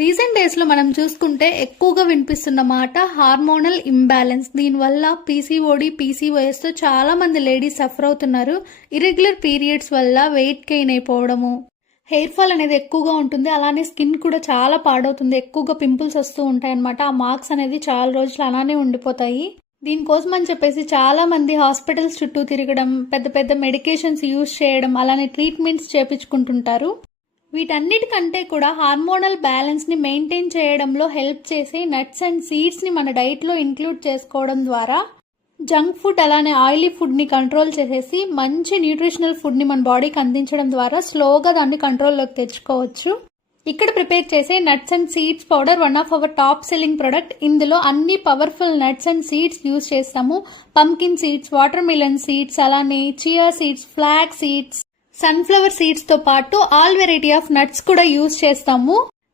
Recent days లో మనం చూసుకుంటే ఎక్కువగా వినిపిస్తున్న మాట హార్మోనల్ ఇంబ్యాలెన్స్. దీనివల్ల పీసీఓడి, పీసీఓఎస్ తో చాలా మంది లేడీస్ సఫర్ అవుతున్నారు. ఇరెగ్యులర్ పీరియడ్స్ వల్ల వెయిట్ గెయిన్ అయిపోవడము, హెయిర్ ఫాల్ అనేది ఎక్కువగా ఉంటుంది. అలానే స్కిన్ కూడా చాలా పాడవుతుంది. ఎక్కువగా పింపుల్స్ వస్తూ ఉంటాయి అన్నమాట. ఆ మార్క్స్ అనేది చాలా రోజులు అలానే ఉండిపోతాయి. దీనికోసం అని చెప్పేసి చాలా మంది హాస్పిటల్స్ చుట్టూ తిరగడం, పెద్ద పెద్ద మెడికేషన్స్ యూజ్ చేయడం, అలానే ట్రీట్మెంట్స్ చేపించుకుంటుంటారు. వీటన్నిటికంటే కూడా హార్మోనల్ బ్యాలెన్స్ ని మెయింటైన్ చేయడంలో హెల్ప్ చేసే నట్స్ అండ్ సీడ్స్ ని మన డైట్ లో ఇంక్లూడ్ చేసుకోవడం ద్వారా జంక్ ఫుడ్ అలానే ఆయిలీ ఫుడ్ ని కంట్రోల్ చేసేసి మంచి న్యూట్రిషనల్ ఫుడ్ ని మన బాడీకి అందించడం ద్వారా స్లోగా దాన్ని కంట్రోల్లోకి తెచ్చుకోవచ్చు. ఇక్కడ ప్రిపేర్ చేసే nuts and seeds powder one of our top selling product. ఇందులో అన్ని powerful nuts and seeds use చేస్తాము. Pumpkin seeds, watermelon seeds, అలానే chia seeds, flax seeds, sunflower seeds తో పాటు ఆల్ వెరైటీ ఆఫ్ నట్స్ కూడా use చేస్తాము.